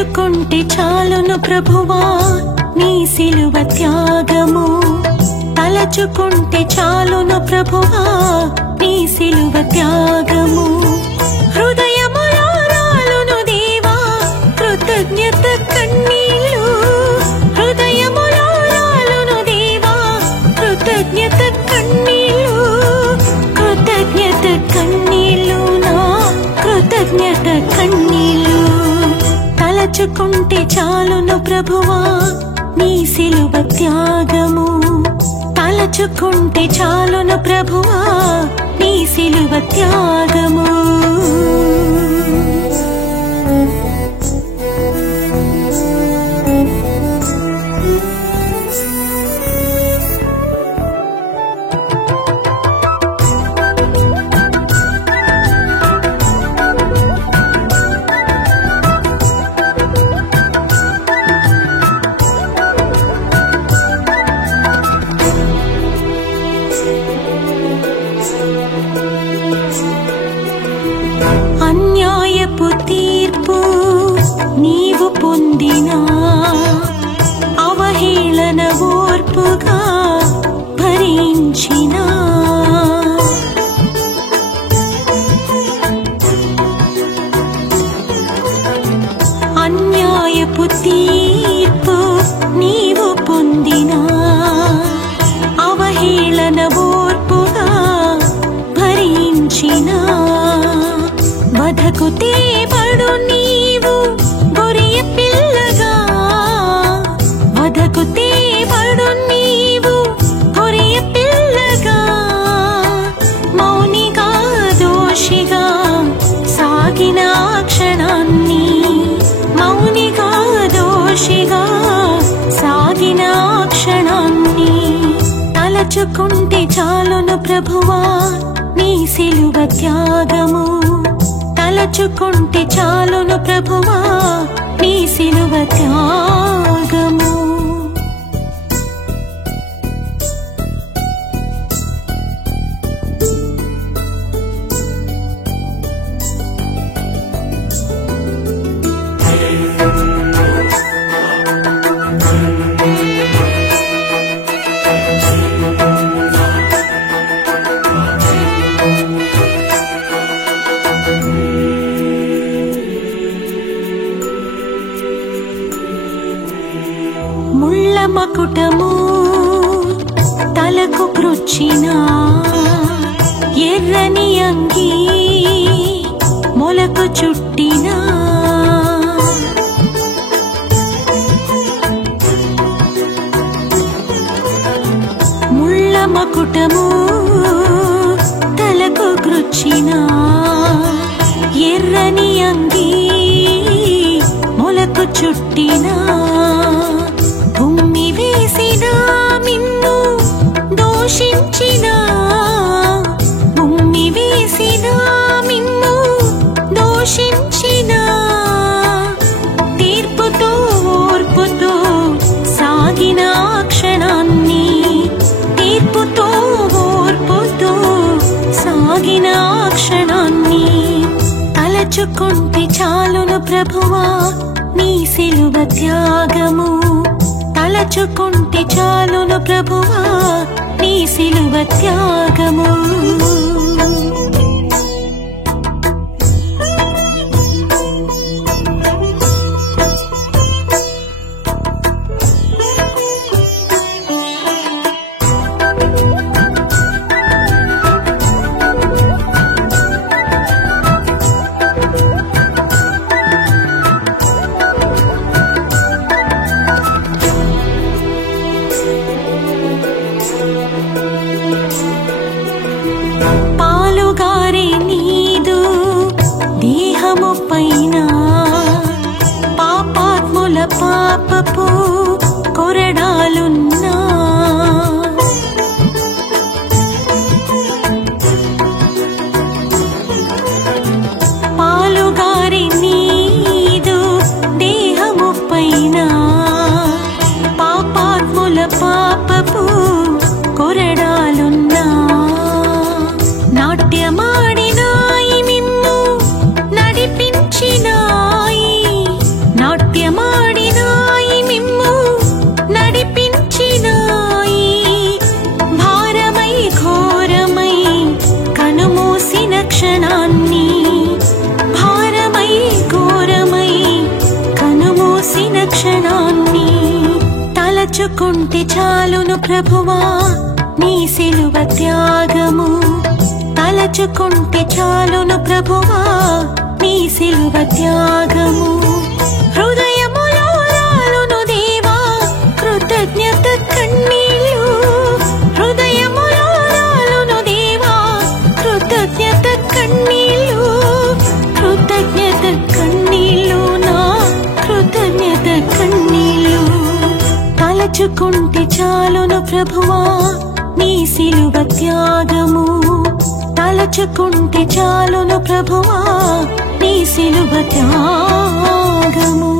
తలచుకుంటే చాలును ప్రభువా నీ సిలువ త్యాగము తలచుకుంటే చాలును ప్రభువా నీ సిలువ త్యాగము హృదయములో రాలును దేవా కృతజ్ఞత కన్నీళ్ళు హృదయములో రాలును దేవా కృతజ్ఞత కన్నీళ్ళు కృతజ్ఞత కన్నీళ్ళు నా కృతజ్ఞత కన్నీళ్ళు తలచుకుంటే చాలును ప్రభువా నీ సిలువ త్యాగము తలచుకుంటే చాలును ప్రభువా నీ సిలువ త్యాగము అన్యాయపు తీర్పు నీవు పొందినా అవహేళన ఓర్పుగా భరించినా అన్యాయపు తీర్పు నీవు పొందినా అవహేళన ఓర్పుగా భరించినా వధకు తేబడు నీవు గొరియ పిల్లగా వధకు తేబడు నీవు గొరియ పిల్లగా మౌనిగా దోషిగా సాగిన క్షణాన్ని మౌనిగా దోషిగా సాగిన క్షణాన్ని తలచుకుంటే చాలును ప్రభువా నీ సిలువ త్యాగము తలచుకుంటే చాలును ప్రభువా నీ సిలువ త్యాగము ముళ్ళ మకుటము తలకు కృచ్చిన ఎర్రని అంగి మొలకు చుట్టిన ముళ్ళ మకుటము తలకు కృచ్చిన ఎర్రని అంగి మొలకు చుట్టిన భూమి వేసిన మిన్ను దోషించిన భూమి వేసిన మిన్ను దోషించిన తీర్పుతో ఓర్పుతో సాగిన క్షణాన్ని తీర్పుతో ఓర్పుతో సాగిన క్షణాన్ని తలచుకుంటే చాలును ప్రభువా నీ సిలువ త్యాగము తలచుకుంటే చాలును ప్రభువా నీ సిలువ త్యాగము పాలుగారే నీదు దేహము పైన పాపాత్ముల పాపపు కొరడాలున్నా పాలుగారే నీదు దేహము పైన పాపాత్ముల పాపపు కొరడాలున్నా నాట్యమాడినాయి మిమ్ము నడిపించినాయి నాట్య తలచుకుంటే చాలును ప్రభువా నీ సిలువ త్యాగము తలచుకుంటే చాలును ప్రభువా నీ సిలువ త్యాగము హృదయములో రాలును దేవా కృతజ్ఞత కన్నీళ్ళు హృదయములో రాలును దేవా కృతజ్ఞత కన్నీళ్ళు కృతజ్ఞత కన్నీళ్ళు నా కృతజ్ఞత కన్నీళ్ళు తలచుకుంటే చాలును ప్రభువా నీ సిలువ త్యాగము తలచుకుంటే చాలును ప్రభువా నీ సిలువ త్యాగము